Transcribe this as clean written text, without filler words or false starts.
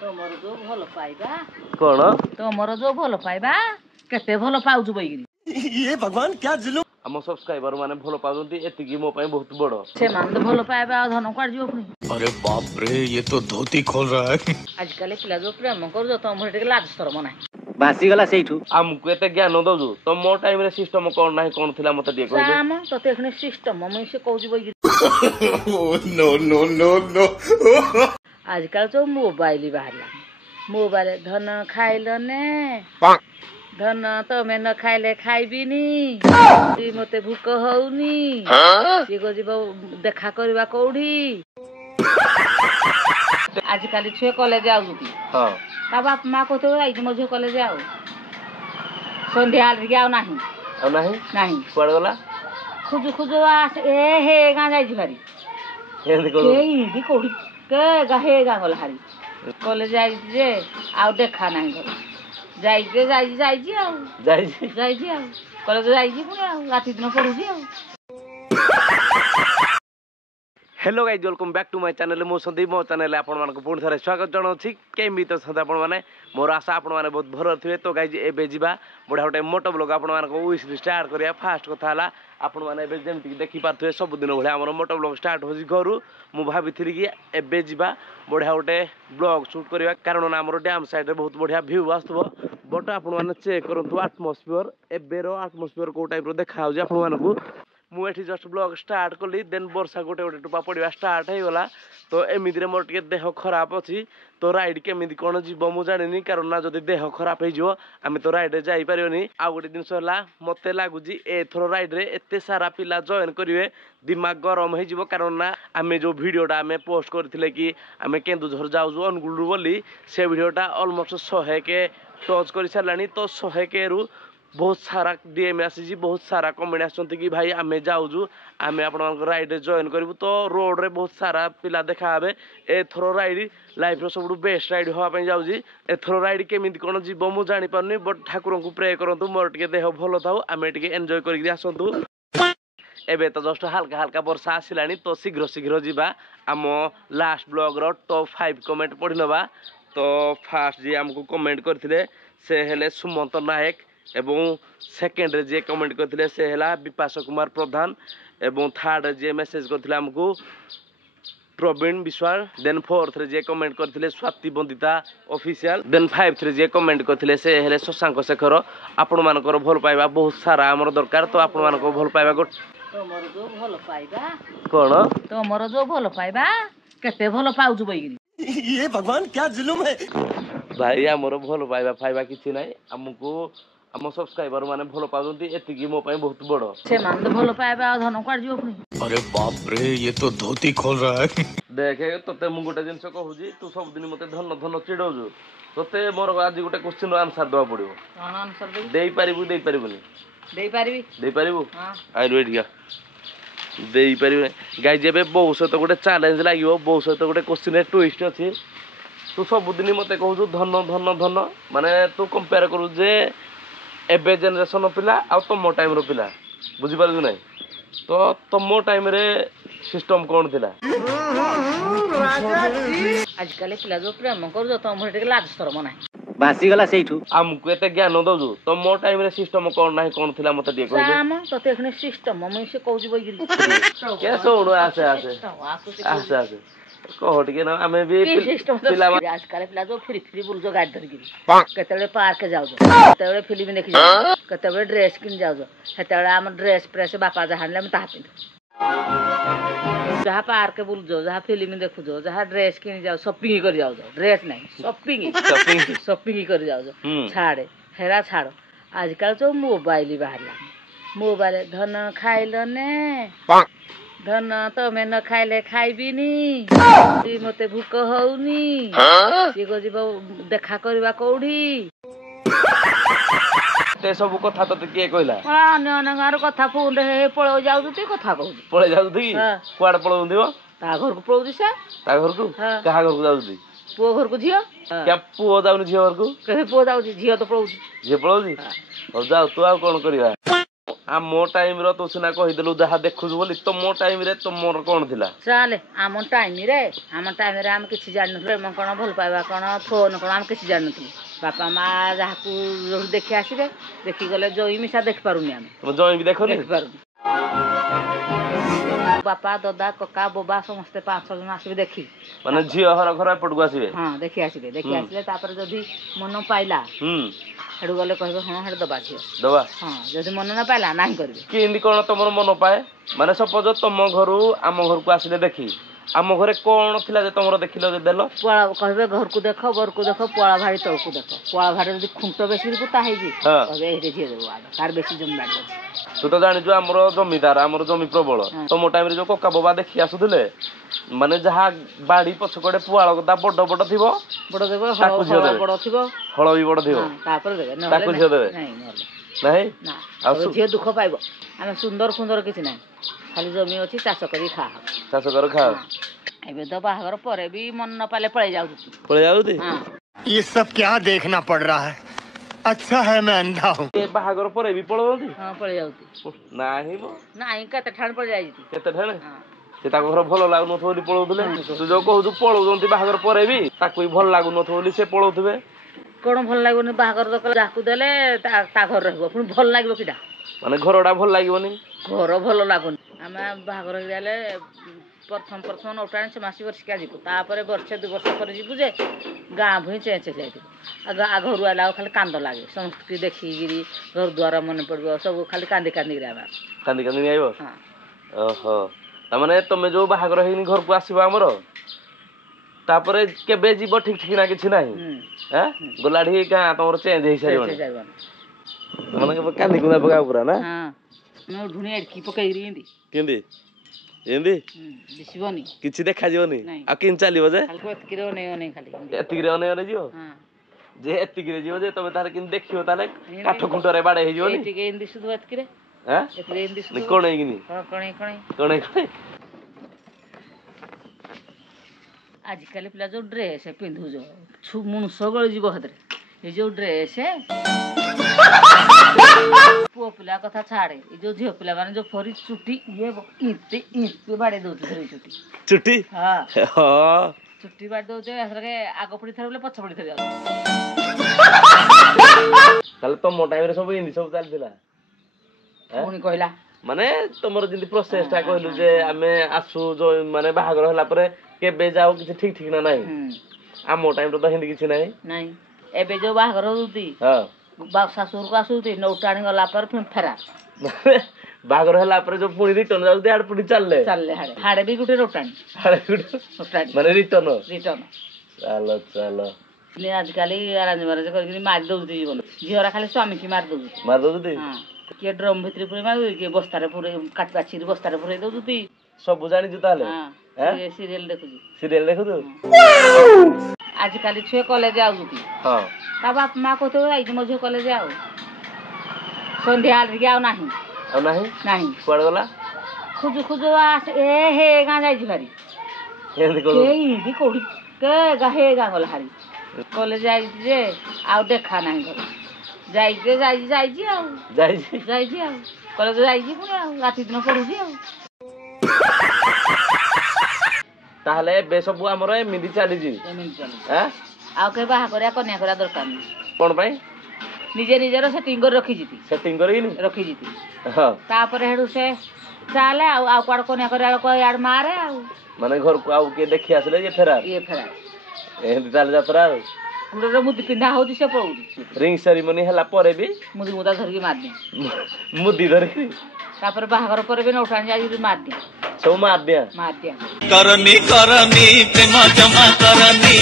ତମର ଯୋଉ ଭଲ ପାଇବା କଣ ତମର ଯୋଉ ଭଲ ପାଇବା କେତେ ଭଲ ପାଉଛୁ ବଇକିରି ये भगवान क्या जुलूम ଆମ ସବସ୍କ୍ରାଇबर ମାନେ ଭଲ ପାଉଛନ୍ତି ଏତିକି ମୋ ପାଇଁ ବହୁତ ବଡ ସେମାନେ ତ ଭଲ ପାଇବା ଆଉ ଧନ କୁଆଡେ ଯିବ ପୁଣି अरे बाप रे ये तो धोती खोल रहा है ଆଜିକାଲି ପିଲା ଯୋଉ ପ୍ରେମ କରୁଛ ତମର ଟିକେ ଲାଜ ଶରମ ନାହିଁ ଭାସିଗଲା ସେଇଠୁ ଆମକୁ ଏତେ ଜ୍ଞାନ ଦଉଛୁ ତ ମୋ ଟାଇମ ରେ ସିଷ୍ଟମ କଣ ନାହିଁ କଣ ଥିଲା ମତେ ଟିକେ କହିଲେ ସାମ ତତେ ଏଖଣି ସିଷ୍ଟମ ମୁଇଁ ସେ କହୁଛି ବଇକିରି नो नो नो नो ଆଜିକାଲି ଯୋଉ ମୋବାଇଲ ବାହାରିଲାଣି ମୋବାଇଲ ଧନ ଖାଇଲ ନେ ଧନ ତମେ ନ ଖାଇଲେ ଖାଇବିନି ମତେ ଭୋକ ହଉନି ସିଏ ଯିବ ଦେଖା କରିବା କୋଉଠି ଆଜିକାଲି ଛୁଆ କଲେଜ ଯାଉଛନ୍ତି ତା ବାପା ମା କହୁଥିବ ଯାଇଛୁ ମୋ ଝିଅ କଲେଜ ଆଉ ସନ୍ଧ୍ୟା ଟିକେ ଆଉ ନାହିଁ ନାହିଁ କୁଆଡେ ଗଲା ଖୋଜୁ ଖୋଜୁ ଏ ହେ ଗାଁ ଯାଇଛି ଭାରି ଏମିତି କୋଉଠି କେ ଗାଁ ହେ ଗାଁ ଗଲା ହାରି କଲେଜ ଯାଇଛି ଯେ ଆଉ ଦେଖା ନାହିଁ ଘରେ ଯାଇଛି ଆଉ କଲେଜ ଯାଇଛି ପୁଣି ଆଉ ରାତି ଦିନ ପଢୁଛି ଆଉ hello guys welcome back to my channel मो संदीप मो चैनल आपण मानक पुणी थे स्वागत जनाऊँगी केमी तो सदा आपण मैंने मोर आशा आपण मैंने बहुत भल थे तो गाइज एबे जा बढ़िया गोटे मोटो ब्लॉग आपण मानक विश स्टार्ट करिया फास्ट कथा है आपण मैंने जमी देखी पारे सबुदिन भाई आम मोटो ब्लॉग स्टार्ट हो घर मु भावी कि एबे जा बढ़िया गोटे ब्लॉग शूट करवा कारण आम डैम साइड बहुत बढ़िया व्यू आसो बट आपण मैंने चेक करूँ आटमोस्फियर एबेर आटमोस्फियर कौ टाइप देखा आपण मानक मुझे जस्ट ब्लॉग स्टार्ट कली देन वर्षा गोटे गोटे टोपा पड़ा स्टार्ट हो गला तो एमती मोर टे देह खराब अच्छी तो राइड केमी कौन जीव मुझे जानी कारण ना जब देह खराब हो आम तो राइड जापरि आउ गोटे जिनस मत लगुच एथर राइड रे एत सारा पिला जॉइन करेंगे दिमाग गरम हो कारण ना आम जो भिडटा आम पोस्ट करते कि आम केन्दुझर जाऊँ अनुगुल बोली से भिडटा अलमोस्ट 100 के टच कर सारे तो 100 के रु बहुत सारा डीएम आसी बहुत सारा कमेंट आसुँच कि भाई आम जाऊँ आम आप राइड जॉइन करूँ तो रोड रे बहुत सारा पिला देखा एथर राइड लाइफ सब बेस्ट राइड हाँपाई जाऊँगी एथर राइड केमी कौन जीव मुझे जापरि बट ठाकुर को प्रे करूँ मोर टे देह भल था आम टे एंजॉय कर आसतु एबे तो जस्ट हल्का हल्का वर्षा आसला तो शीघ्र शीघ्र जा आम लास्ट ब्लॉग रो टॉप 5 कमेंट पढ़ी नवा तो फास्ट जी आमको कमेंट करते से हेले सुमंत नायक एवं सेकेंड रे जे कमेंट करते से है विपाश कुमार प्रधान एवं थर्ड जे मेसेज करते आमको प्रवीण विश्वाल देन फोर्थ रे जे कमेंट करते Swati Bandita official then fifth रे जे कमेंट करते से है शशांक शेखर आपण मानकर भल पाइबा बहुत सारा आमर दरकार तो आपण मानक भल पाइबा ତମର ଯୋଉ ଭଲ ପାଇବା कौन ତମର ଯୋଉ ଭଲ ପାଇବା କେତେ ଭଲ ପାଉଛୁ ବଇକିରି ये भगवान क्या जुलुम है भाई आमर भल पाइबा फाइबा किसी ना आमको आम सब्सक्राइबर माने भल पाउछन्ती एतिकी मो पई बहुत बड़ ସେମାନେ ତ ଭଲ पाଇବା ଆଉ ଧନ କୁଆଡେ ଯିବ ପୁଣି अरे बाप रे ये तो धोती खोल रहा है देखे तोते मु गोटे जिनस कहूँ तू सब दिन मते धन धन चिड़ौଛୁ तोते मोर आज गोटे क्वेश्चन आंसर देवा पड़ो କଣ ଆନ୍ସର देई पारिबुनी ଦେଇପାରିବି ଦେଇପାରିବୁ ହଁ ଆଇରୁ ଏଠିକା ଦେଇପାରିବୁ ଗାଇ ଯେବେ ବୋଉ ସହିତ ଗୋଟେ ଚ୍ୟାଲେଞ୍ଜ ଲାଗିବ ବୋଉ ସହିତ ଗୋଟେ କୋଶ୍ଚିନ୍ରେ ଟୁଇଷ୍ଟ ଅଛି ତୁ ସବୁଦିନ ମୋତେ କହୁଛୁ ଧନ ଧନ ଧନ ମାନେ ତୁ କମ୍ପେୟାର କରୁ ଯେ ଏବେ ଜେନେରେସନ୍ ପିଲା ଆଉ ତମ ଟାଇମ୍ର ପିଲା ବୁଝିପାରିଲୁ ନାହିଁ ତ ତମ ଟାଇମ୍ରେ ସିଷ୍ଟମ୍ କ'ଣ ଥିଲା ଆଜିକାଲି ପିଲା ଯୋଉ ପ୍ରେମ କରୁଛ ତମର ଟିକେ ଲାଜ ଶରମ ନାହିଁ ଭାସିଗଲା ସେଇଠୁ ଆମକୁ ଏତେ ଜ୍ଞାନ ଦଉଛୁ ତ ମୋ ଟାଇମ୍ରେ ସିଷ୍ଟମ୍ କ'ଣ ନାହିଁ କ'ଣ ଥିଲା ମୋତେ ଟିକେ କହିବେ ସାମ ତତେ ଏଖଣି ସିଷ୍ଟମ ମୁଇଁ ସେ କହୁଛି ବଇକିରି କେ ଶୁଣୁ ଆସେ କହ ଟିକେ ନା ଆମେ ବି ପିଲାମାନେ ଆଜିକାଲି ପିଲା ଯୋଉ ଫିରି ଫିରି ବୁଲୁଛ ଗାଡି ଧରିକିରି କେତେବେଳେ ପାର୍କ ଯାଉଛ କେତେବେଳେ ଫିଲ୍ମ ଦେଖି ଯାଉଛ କେତେବେଳେ ଡ୍ରେସ୍ କିଣି ଯାଉଛ ସେତେବେଳେ ଆମ ଡ୍ରେସ୍ ପ୍ରେସ୍ ବାପା ଯାହା ଆଣିଲେ ଆମେ ତାହା ପିନ୍ଧୁ ଯାହା ପାର୍କ ବୁଲୁଛ ଯାହା ଫିଲ୍ମ ଦେଖୁଛ ଯାହା ଡ୍ରେସ୍ କିଣି ଯାଉ ସପିଂ କରି ଯାଉଛ ଡ୍ରେସ୍ ନାହିଁ ସପିଂ କରି ଯାଉଛ ଛାଡେ ହେରା ଛାଡ ଆଜିକାଲି ଯୋଉ ମୋବାଇଲ ବାହାରିଲାଣି ମୋବାଇଲ ଧନ ଖାଇଲ ନେ ଧନ ତମେ ନ ଖାଇଲେ ଖାଇବିନି ମତେ ଭୋକ ହଉନି ସିଏ ଯିବ ଦେଖା କରିବା କୋଉଠି ସେ ସବୁ କଥା ତତେ କିଏ କହିଲା ଅନ୍ୟ ଅନ୍ୟ ଗାଁର କଥା ଫୋନରେ ପଳେଇ ଯାଉଛନ୍ତି କଥା କହୁଛି ପଳେଇ ଯାଉଛନ୍ତି କି କୁଆଡେ ପଳଉଛନ୍ତି ତା ଘରକୁ ପଳଉଛି ସେ ତା ଘରକୁ କାହା ଘରକୁ ଯାଉଛନ୍ତି ପୁଅ ଘରକୁ ଝିଅ ପୁଅ ଯାଉନି ଝିଅ ଘରକୁ କେବେ ପୁଅ ଯାଉଛି ଝିଅ ତ ପଳଉଛି ଝିଅ ପଳଉଛି ହଉ ଯାଉ ତୁ ଆଉ କଣ କରିବା ଆମ ଟାଇମ ର ତୁ ସିନା କହିଦେଲୁ ଯାହା ଦେଖୁଛୁ ବୋଲି ତମ ଟାଇମ ରେ ତମର କଣ ଥିଲା? ଚାଲେ ଆମ ଟାଇମରେ ଆମେ କିଛି ଜାଣିନଥିଲୁ ପ୍ରେମ କଣ ଭଲ ପାଇବା କଣ ଫୋନ କଣ ଆମେ କିଛି ଜାଣିନଥିଲୁ। ବାପା ମା ଯାହାକୁ ଯୋଉଠି ଦେଖି ଆସିବେ ଦେଖି ଗଲେ ଜଇ ମିଶା ଦେଖିପାରୁନି ଆମେ। ତମ ଜଇଁ ବି ଦେଖନି? ଦେଖିପାରୁନି। ବାପା ଦାଦା କକା ବୋବା ସମସ୍ତେ 5-6 ଜଣ ଆସିବେ ଦେଖି। ମାନେ ଝିଅ ଘର ଏପଟକୁ ଆସିବେ? ହଁ ଦେଖି ଆସିବେ ତାପରେ ଯଦି ମନ ପାଇଲା ସେଠୁ ଗଲେ କହିବେ ହଁ ସେଠୁ ଦବା ଝିଅ ଦବା। ହଁ ଯଦି ମନ ନ ପାଇଲା ନାହିଁ କରିବେ। କେମିତି କଣ ତମର ମନ ପାଏ? ମାନେ ସପୋଜ ତମ ଘରୁ ଆମ ଘରକୁ ଆସିଲେ ଦେଖି ଆମ ଘରେ କଣ ଥିଲା ଯେ ତମର ଦେଖିଲ ଯେ ଦେଲ? ପୁଆଳ କହିବେ ଘରକୁ ଦେଖ ବରକୁ ଦେଖ ପୁଆଳ ଭାଡ଼ି ତଳକୁ ଦେଖ। ପୁଆଳ ଭାଡ଼ି ଯଦି ଖୁଣ୍ଟ ବେଶୀ ପୋତା ହେଇଛି କହିବେ ଏଇଠି ଝିଅ ଦେବୁ ତାର ବେଶୀ ଜମି ବାଡ଼ି ଅଛି। ତୁ ତ ଜାଣିଛୁ ଆମର ଜମିଦାର ଆମର ଜମି ପ୍ରବଳ। ତମ ଟାଇମରେ ଯୋଉ କକା ବୋବା ଦେଖି ଆସୁଥିଲେ ମାନେ ଯାହା ବାଡି ପଛକଡେ ପୁଆଳ ଗଦା ବଡ ବଡ ଥିବ ବଡ ଦେବ ବଡ ଥିବ ହଳ ବି ବଡ ଥିବ ତାପରେ ଦେବେ ତାକୁ ଝିଅ ଦେବେ ନାହିଁ। ଆଉ ଝିଅ ଦୁଃଖ ପାଇବ। ଆମେ ସୁନ୍ଦର କିଛି ନାହିଁ ଖାଲି ଜମି ଅଛି ଚାଷ କରି ଖାଅ। ଚାଷ କର ଖାଅ। ଏବେ ତ ବାହାଘର ପରେ ବି ମନ ନ ପାଇଲେ ପଳେଇ ଯାଉଛି। ये सब क्या देखना पड़ रहा है? अच्छा है मैं अंधा हूँ। ବାହାଘର ପରେ ବି ପଳଉଛନ୍ତି? ହଁ ପଳେଇ ଯାଉଛି। ନାହିଁ କେତେ ଠାଣ ପଳେଇ ଯାଇଛି। କେତେ ଠାଣ? ସେ ତାଙ୍କ ଘର ଭଲ ଲାଗୁନଥିବ ବୋଲି ପଳଉଥିଲେ। ତୁ ଯୋଉ କହୁଛୁ ପଳଉଛନ୍ତି ବାହାଘର ପରେ ବି ତାକୁ ବି ଭଲ ଲାଗୁନଥିବ ବୋଲି ସେ ପଳଉଥିବେ। କଣ ଭଲ ଲାଗିବନି ବାହାଘର ଯାହାକୁ ଦେଲେ ତା ଘର ରହିବ ପୁଣି ଭଲ ଲାଗିବ କିଟା? ମାନେ ଘରଟା ଭଲ ଲାଗିବନି? ଘର ଭଲ ଲାଗୁନି। ଆମେ ବାହାଘର ହେଇଗଲେ ପ୍ରଥମ ନଟାଣି 6 ମାସ ବର୍ଷିକା ଯିବୁ ତାପରେ ବର୍ଷେ 2 ବର୍ଷ ପରେ ଯିବୁ ଯେ ଗାଁ ଭୁଇଁ ଚେଞ୍ଜ ହେଇଯାଇଥିବ। ଘରୁ ଆଇଲା ଖାଲି କାନ୍ଦ ଲାଗେ ସମସ୍ତଙ୍କୁ ଦେଖିକିରି ଘର ଦ୍ୱାର ମନେ ପଡିବ ସବୁ ଖାଲି କାନ୍ଦିକିରି ଆମେ କାନ୍ଦି ଆଇବ। ଓହୋ ତାମାନେ ତମେ ଯୋଉ ବାହାଘର ହେଇନି ଘରକୁ ଆସିବ ଆମର ତାପରେ କେବେ ଯିବ ଠିକ ଠିକଣା କିଛି ନାହିଁ। ଗଲାଢି ଗାଁ ତମର ଚେଞ୍ଜ ହେଇସାରିବଣି। ମାନେ କାନ୍ଦି କୁନ୍ଦା ପକା ପୁରା ନା? ଢୁଣି ଏଡକି ପକେଇକିରି କେମିତି ଏମିତି ଦିଶିବନି କିଛି ଦେଖାଯିବନି। ଆଉ କେମିତି ଚାଲିବ ଯେ? ଏତିକିରେ ଅନେଇ ଯିବ ଯେ ଏତିକିରେ ଯିବ ଯେ ତମେ ତାହେଲେ କେମିତି ଦେଖିବ ତାହେଲେ କାଠ ଖୁଣ୍ଟରେ ବାଡେଇ ହେଇଯିବନି? ଆଜିକାଲି ପିଲା ଯୋଉ ଡ୍ରେସ ପିନ୍ଧୁଛ ମୁଣୁଷ ଗଳି ଯିବ ହାତରେ ଏ ଯୋଉ ଡ୍ରେସ ପୁଅ ପିଲା କଥା ଛାଡେ ଏ ଯୋଉ ଝିଅ ପିଲା ମାନେ ଯୋଉ ଫରି ଚୁଟି ଇଏ ବାଡେଇ ଦଉଛି ଚୁଟି ଚୁଟି ବାଡି ଦଉଛି ଆଗ ପଡି ଥରେ ବୋଲେ ପଛ ପଡି ଥରେ ଯାଉଛି। ତାହେଲେ ତମ ଟାଇମରେ ସବୁ ଏମିତି ସବୁ ଚାଲିଥିଲା? ପୁଣି କହିଲା ମାନେ ତମର ଯେମିତି ପ୍ରୋସେସ ଟା କହିଲୁ ଯେ ଆମେ ଆସୁ ମାନେ ବାହାଘର ହେଲା ପରେ କେବେ ଯାଉ କିଛି ଠିକ ଠିକଣା ନାହିଁ। ଆମ ଟାଇମରେ ତ ସେମିତି କିଛି ନାହିଁ। ଏବେ ଯୋଉ ବାହାଘର ହଉଛି ଶାଶୁଘରକୁ ଆସୁଛି ନୌଟାଣି ଗଲା ପରେ ଫେରା ବାହାଘର ହେଲା ପରେ ଯୋଉ ପୁଣି ରିଟର୍ନ ଯାଉଛି ଆଡେ ପୁଣି ଚାଲିଲେ ହାଡେ ବି ଗୋଟେ ନୌଟାଣି ମାନେ ରିଟର୍ନ ଚାଲ ଆଜିକାଲି ଆରେଞ୍ଜ ମ୍ୟାରେଜ କରିକି ମାରି ଦଉଛି ଜୀବନ ଝିଅରା ଖାଲି ସ୍ୱାମୀ କି ମାରି ଦଉଛି। କିଏ ଡ୍ରମ୍ ଭିତରେ ପୁରେଇ ମାରୁଛି କିଏ ବସ୍ତାରେ ପୁରେଇ କାଟି ବାଛିକି ବସ୍ତାରେ ପୁରେଇ ଦଉଛନ୍ତି। ସବୁ ଜାଣିଛୁ ତାହେଲେ? ସିରିଏଲ ଦେଖୁଛୁ? ଆଜିକାଲି ଛୁଆ କଲେଜ ଯାଉଛନ୍ତି ତା ବାପା ମା କହୁଥିବ ଯାଇଛୁ ମୋ ଝିଅ କଲେଜ ଆଉ ସନ୍ଧ୍ୟା ଆଳିକି ଆଉ ନାହିଁ କୁଆଡେ ଗଲା ଖୋଜୁ ହେ ଗାଁ ଯାଇଛି ଭାରି କୋଉଠି ହେ ଗାଁ ଗଲା ହାରି କଲେଜ ଯାଇଛି ଯେ ଆଉ ଦେଖା ନାହିଁ ଘରେ ଯାଇଛି ଆଉ କଲେଜ ଯାଇଛି ପୁଣି ଆଉ ରାତି ଦିନ ପଢୁଛି ଆଉ। ତାହେଲେ ଏବେ ସବୁ ଆମର ଏମିତି ଚାଲିଛି ଆଉ କେହି ବାହା କରିବା କନ୍ୟା କରିବା ଦରକାର ନାହିଁ। କଣ ପାଇଁ? ନିଜର ସେଟିଂ କରି ରଖିଛି ତାପରେ ହେଠୁ ସେ ଚାଲେ ଆଉ କୁଆଡେ କନ୍ୟା କରିବା ଇଆଡେ ମାରେ ଆଉ ମାନେ ଘରକୁ ଆଉ କିଏ ଦେଖି ଆସିଲେ ଇଏ ଫେରାର ଏମିତି ଚାଲେ ଯାତ୍ରା ଆଉ ଗୋଟେ ମୁଦି ପିନ୍ଧା ହଉଛି ସେ ପଳଉଛି ରିଙ୍ଗ ସେରିମନି ହେଲା ପରେ ବି ମୁଦି ମୁଦା ଧରିକି ମାରିଦିଏ ମୁଦି ଧରିକି ତାପରେ ବାହାଘର ପରେ ବି ନଉଟାଣି ଯାଇକି ମାରିଦିଏ ସବୁ ମାରିଦିଆ କରନି ପ୍ରେମ ଜମା କରନି।